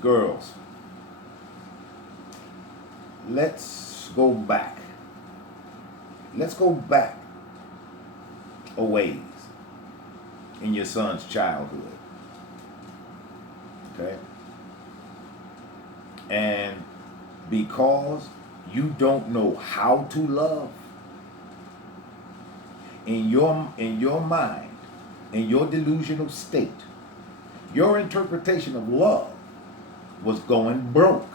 Girls, let's go back. Let's go back a ways in your son's childhood. Okay? And because you don't know how to love, in your mind, in your delusional state, your interpretation of love was going broke,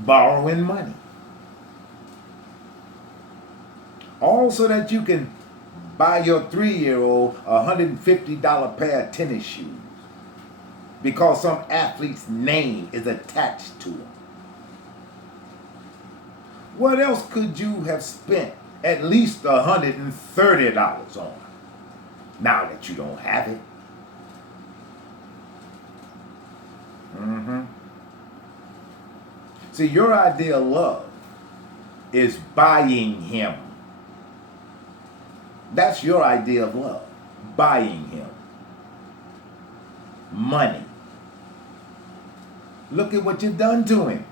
borrowing money, all so that you can buy your 3-year-old a $150 pair of tennis shoes because some athlete's name is attached to them. What else could you have spent at least $130 on now that you don't have it? See, your idea of love is buying him. That's your idea of love. Buying him. Money. Look at what you've done to him.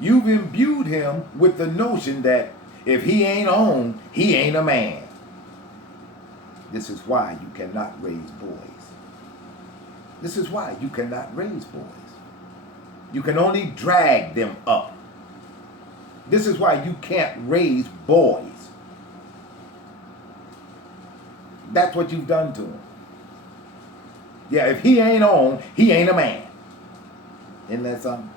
You've imbued him with the notion that if he ain't on, he ain't a man. This is why you cannot raise boys. This is why you cannot raise boys. You can only drag them up. This is why you can't raise boys. That's what you've done to him. Yeah, if he ain't on, he ain't a man. Isn't that something?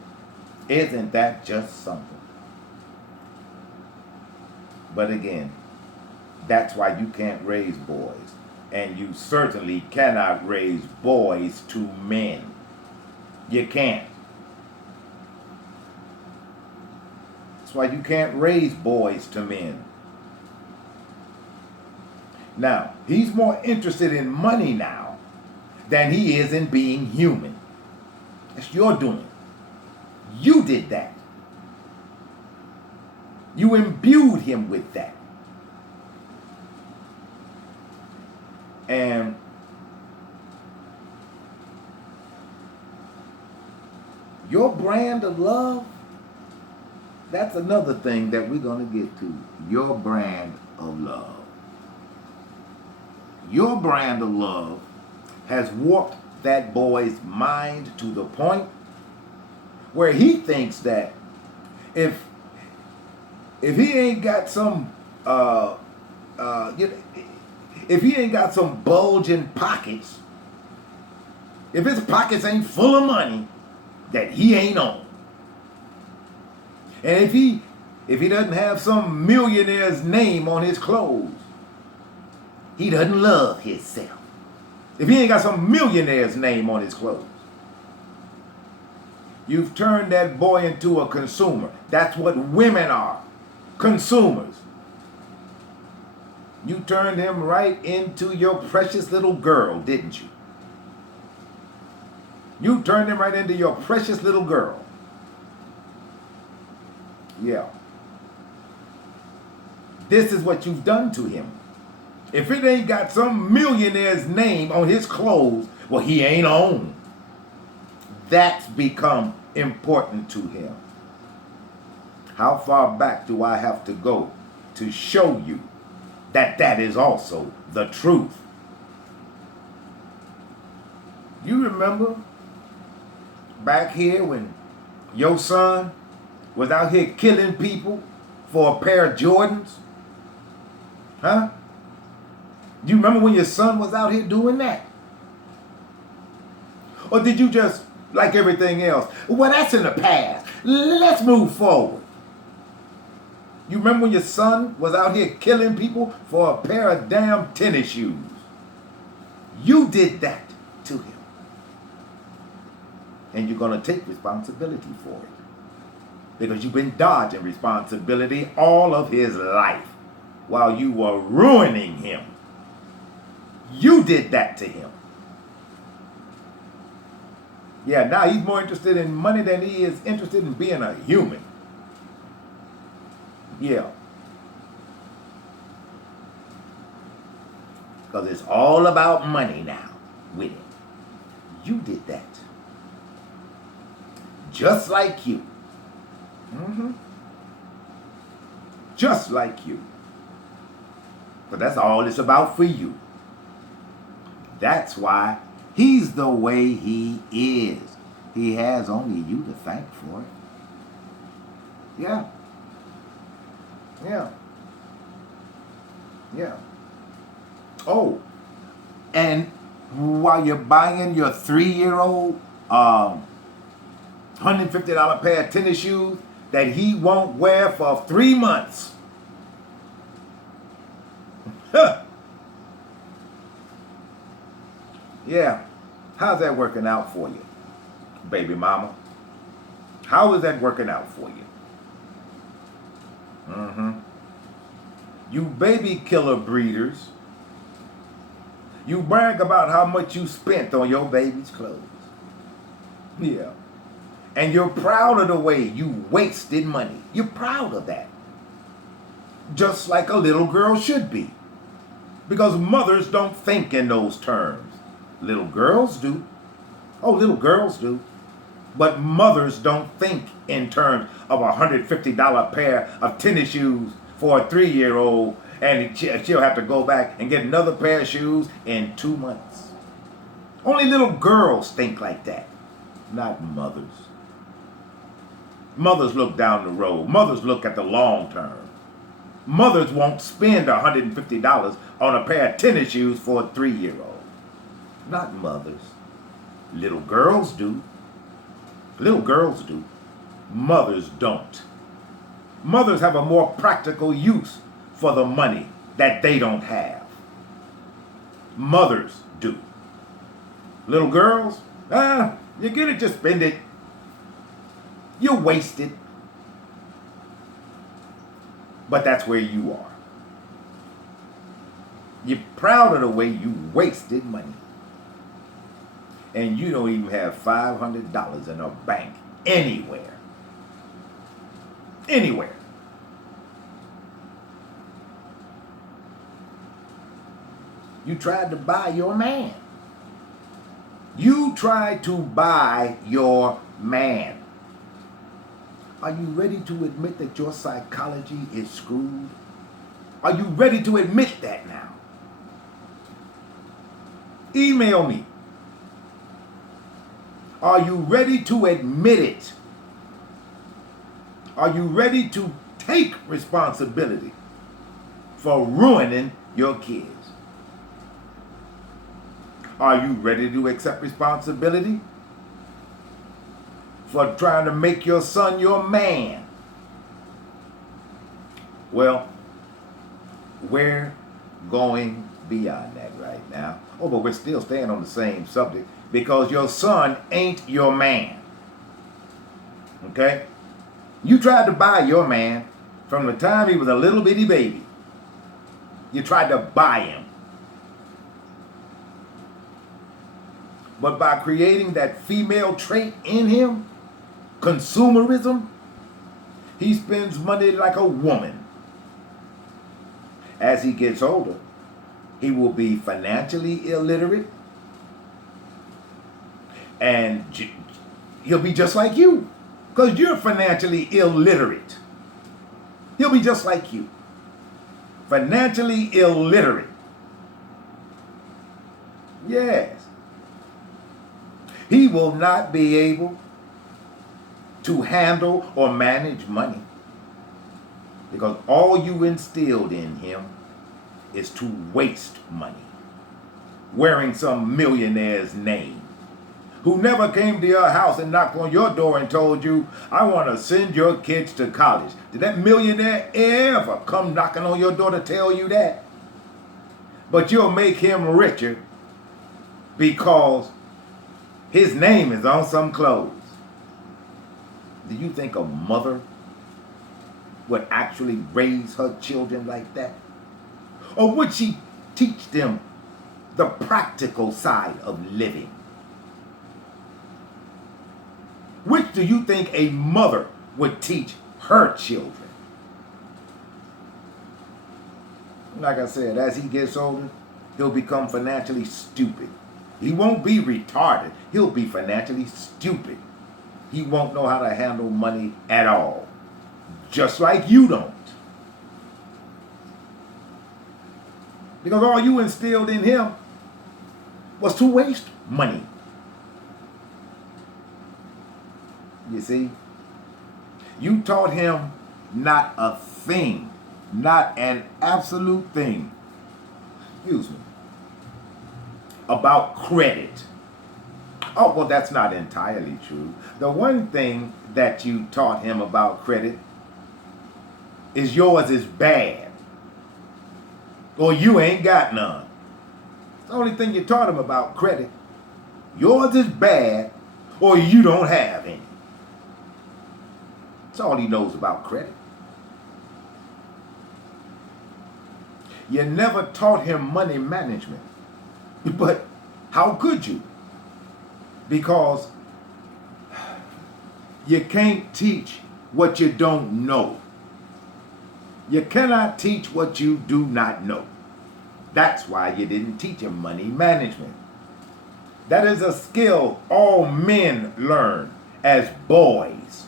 Isn't that just something? But again, that's why you can't raise boys. And you certainly cannot raise boys to men. You can't. That's why you can't raise boys to men. Now, he's more interested in money now than he is in being human. That's your doing. You did that. You imbued him with that. And your brand of love, that's another thing that we're going to get to. Your brand of love. Your brand of love has warped that boy's mind to the point where he thinks that if he ain't got some if he ain't got some bulging pockets, if his pockets ain't full of money, that he ain't on. And if he doesn't have some millionaire's name on his clothes, he doesn't love himself. If he ain't got some millionaire's name on his clothes, you've turned that boy into a consumer. That's what women are, consumers. You turned him right into your precious little girl, didn't you? You turned him right into your precious little girl. Yeah. This is what you've done to him. If it ain't got some millionaire's name on his clothes, well, he ain't on. That's become important to him. How far back do I have to go to show you that that is also the truth? You remember back here when your son was out here killing people for a pair of Jordans? Huh? Do you remember when your son was out here doing that? Or did you just, like everything else, well, that's in the past, let's move forward? You remember when your son was out here killing people for a pair of damn tennis shoes? You did that to him. And you're going to take responsibility for it. Because you've been dodging responsibility all of his life while you were ruining him. You did that to him. Yeah, now he's more interested in money than he is interested in being a human. Yeah. Because it's all about money now with him. You did that. Just like you. Just like you. But that's all it's about for you. That's why he's the way he is. He has only you to thank for it. Yeah. Yeah. Yeah. Oh, and while you're buying your 3-year-old $150 pair of tennis shoes that he won't wear for 3 months. Yeah. How's that working out for you, baby mama? How is that working out for you? You baby killer breeders. You brag about how much you spent on your baby's clothes. Yeah. And you're proud of the way you wasted money. You're proud of that. Just like a little girl should be. Because mothers don't think in those terms. Little girls do. Oh, little girls do. But mothers don't think in terms of a $150 pair of tennis shoes for a 3-year-old, and she'll have to go back and get another pair of shoes in 2 months. Only little girls think like that, not mothers. Mothers look down the road. Mothers look at the long term. Mothers won't spend $150 on a pair of tennis shoes for a 3-year-old. Not mothers. Little girls do. Little girls do. Mothers don't. Mothers have a more practical use for the money that they don't have. Mothers do. Little girls, you get it, just spend it. You waste it. But that's where you are. You're proud of the way you wasted money. And you don't even have $500 in a bank anywhere. Anywhere. You tried to buy your man. You tried to buy your man. Are you ready to admit that your psychology is screwed? Are you ready to admit that now? Email me. Are you ready to admit it? Are you ready to take responsibility for ruining your kids? Are you ready to accept responsibility for trying to make your son your man? Well, we're going beyond that right now. Oh, but we're still staying on the same subject because your son ain't your man. Okay? You tried to buy your man from the time he was a little bitty baby. You tried to buy him. But by creating that female trait in him, consumerism, he spends money like a woman. As he gets older, he will be financially illiterate, and he'll be just like you, because you're financially illiterate. He'll be just like you, financially illiterate. Yes. He will not be able to handle or manage money because all you instilled in him is to waste money, wearing some millionaire's name, who never came to your house and knocked on your door and told you, I want to send your kids to college. Did that millionaire ever come knocking on your door to tell you that? But you'll make him richer because his name is on some clothes. Do you think a mother would actually raise her children like that? Or would she teach them the practical side of living? Which do you think a mother would teach her children? Like I said, as he gets older, he'll become financially stupid. He won't be retarded. He'll be financially stupid. He won't know how to handle money at all. Just like you don't. Because all you instilled in him was to waste money. You see? You taught him not a thing, not an absolute thing, excuse me, about credit. Oh, well, that's not entirely true. The one thing that you taught him about credit is yours is bad, or you ain't got none. It's the only thing you taught him about credit. Yours is bad, or you don't have any. That's all he knows about credit. You never taught him money management. But how could you? Because you can't teach what you don't know. You cannot teach what you do not know. That's why you didn't teach him money management. That is a skill all men learn as boys.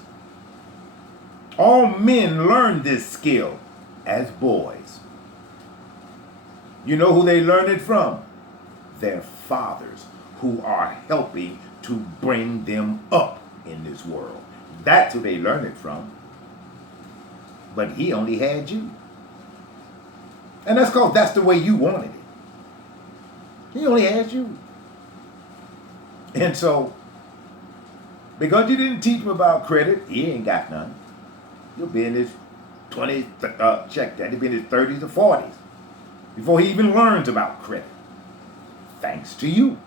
All men learn this skill as boys. You know who they learn it from? Their fathers, who are helping to bring them up in this world. That's who they learn it from. But he only had you. And that's because that's the way you wanted it. He only had you. And so, because you didn't teach him about credit, he ain't got none. He'll be in his 20s, check that, he'll be in his 30s or 40s before he even learns about credit. Thanks to you.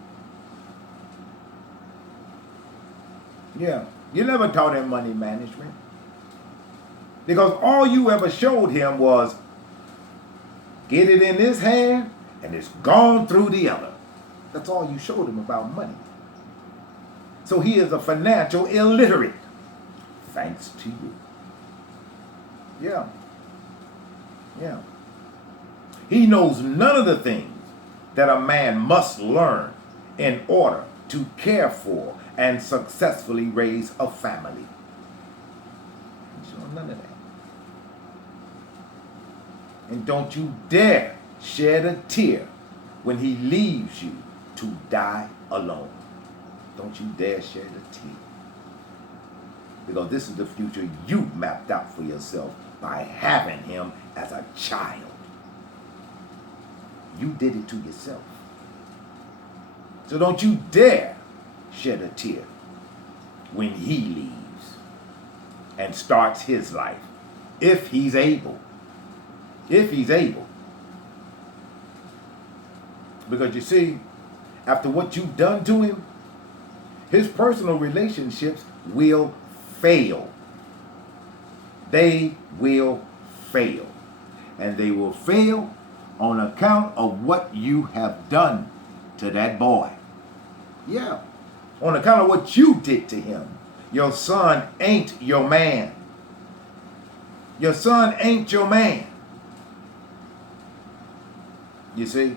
Yeah, you never taught him money management. Because all you ever showed him was get it in this hand and it's gone through the other. That's all you showed him about money. So he is a financial illiterate. Thanks to you. Yeah. Yeah. He knows none of the things that a man must learn in order to care for and successfully raise a family. He knows none of that. And don't you dare shed a tear when he leaves you to die alone. Don't you dare shed a tear. Because this is the future you mapped out for yourself by having him as a child. You did it to yourself. So don't you dare shed a tear when he leaves and starts his life, if he's able. If he's able. Because you see, after what you've done to him, his personal relationships will fail. They will fail. And they will fail on account of what you have done to that boy. Yeah. On account of what you did to him. Your son ain't your man. Your son ain't your man. You see?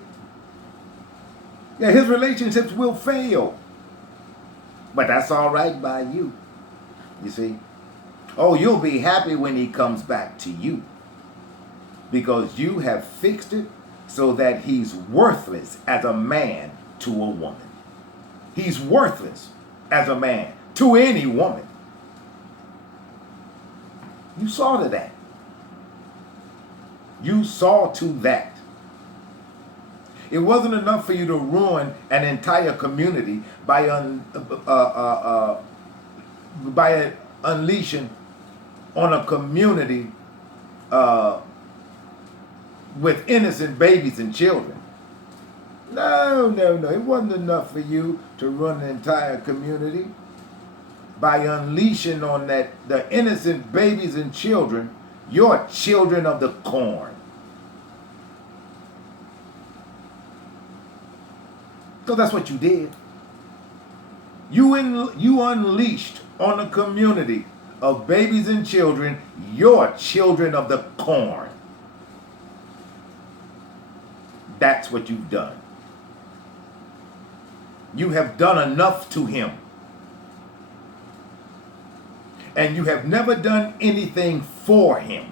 Yeah, his relationships will fail. But that's all right by you. You see? Oh, you'll be happy when he comes back to you. Because you have fixed it so that he's worthless as a man to a woman. He's worthless as a man to any woman. You saw to that. You saw to that. It wasn't enough for you to ruin an entire community by unleashing on a community with innocent babies and children. No. It wasn't enough for you to run an entire community by unleashing on the innocent babies and children, your children of the corn. So that's what you did. You unleashed on a community of babies and children, your children of the corn. That's what you've done. You have done enough to him. And you have never done anything for him.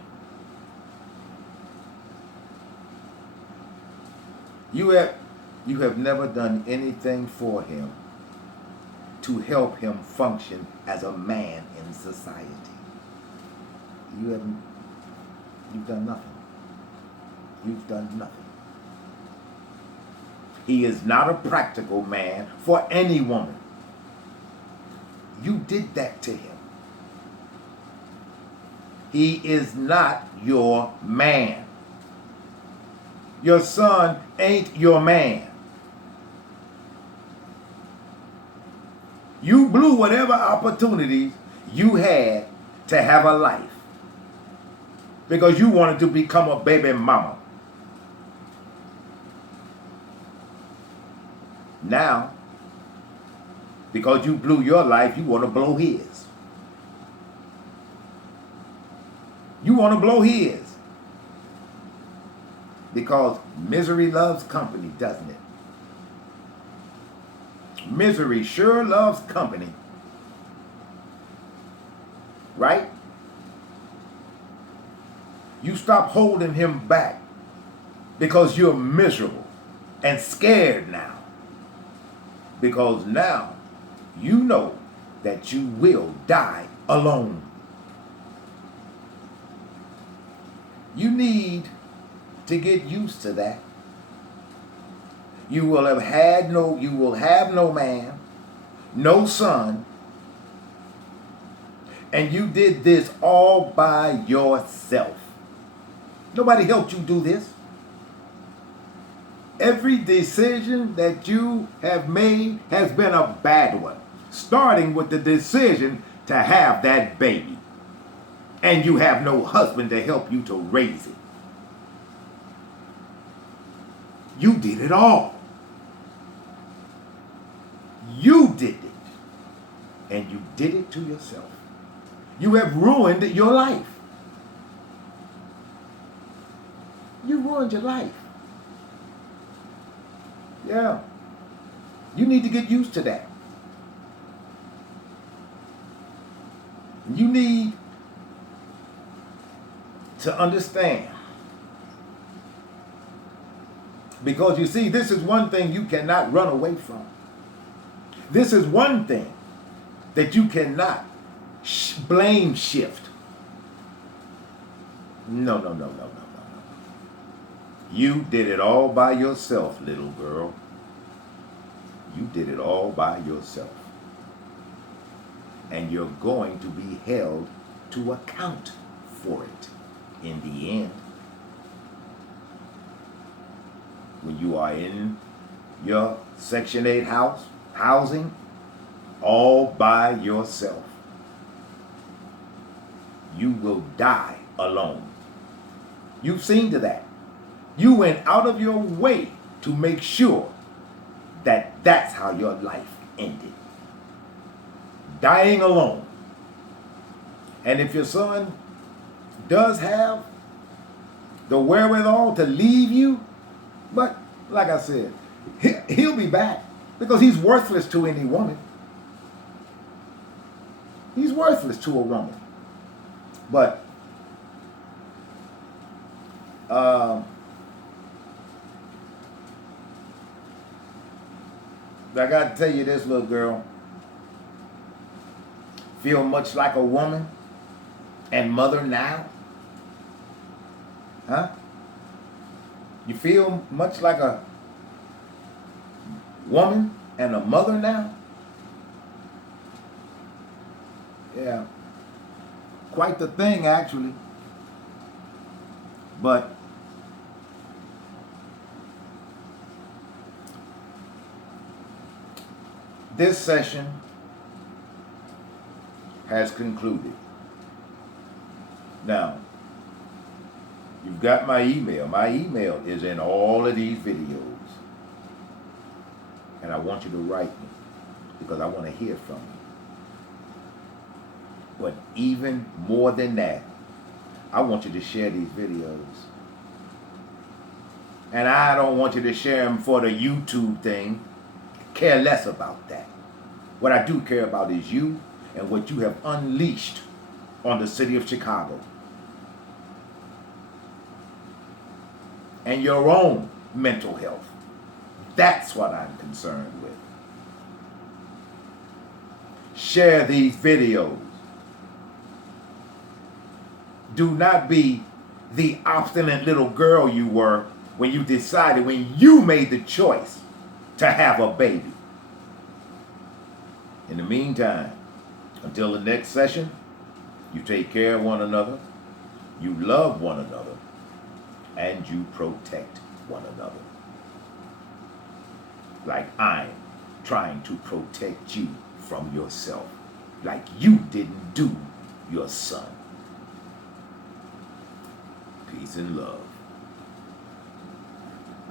You have never done anything for him to help him function as a man in society. You've done nothing. You've done nothing. He is not a practical man for any woman. You did that to him. He is not your man. Your son ain't your man. You blew whatever opportunities you had to have a life because you wanted to become a baby mama. Now, because you blew your life, you want to blow his. You want to blow his. Because misery loves company, doesn't it? Misery sure loves company. Right? You stop holding him back because you're miserable and scared now. Because now you know that you will die alone. You need to get used to that. You will have no man, no son, and you did this all by yourself. Nobody helped you do this. Every decision that you have made has been a bad one, starting with the decision to have that baby. And you have no husband to help you to raise it. You did it all. You did it. And you did it to yourself. You have ruined your life. You ruined your life. Yeah. You need to get used to that. You need to understand. Because you see, this is one thing you cannot run away from. This is one thing that you cannot blame shift. No. You did it all by yourself, little girl. You did it all by yourself. And you're going to be held to account for it in the end. When you are in your Section 8 housing all by yourself, you will die alone. You've seen to that. You went out of your way to make sure that that's how your life ended. Dying alone. And if your son does have the wherewithal to leave you, but like I said, he'll be back because he's worthless to any woman. He's worthless to a woman. But I got to tell you this, little girl. Feel much like a woman and mother now? Huh? You feel much like a woman and a mother now? Yeah. Quite the thing, actually. But this session has concluded. Now, you've got my email. My email is in all of these videos. And I want you to write me because I want to hear from you. But even more than that, I want you to share these videos. And I don't want you to share them for the YouTube thing. care less about that. What I do care about is you and what you have unleashed on the city of Chicago. And your own mental health. That's what I'm concerned with. Share these videos. Do not be the obstinate little girl you were when you made the choice to have a baby. In the meantime, until the next session, you take care of one another, you love one another, and you protect one another. Like I'm trying to protect you from yourself, like you didn't do your son. Peace and love.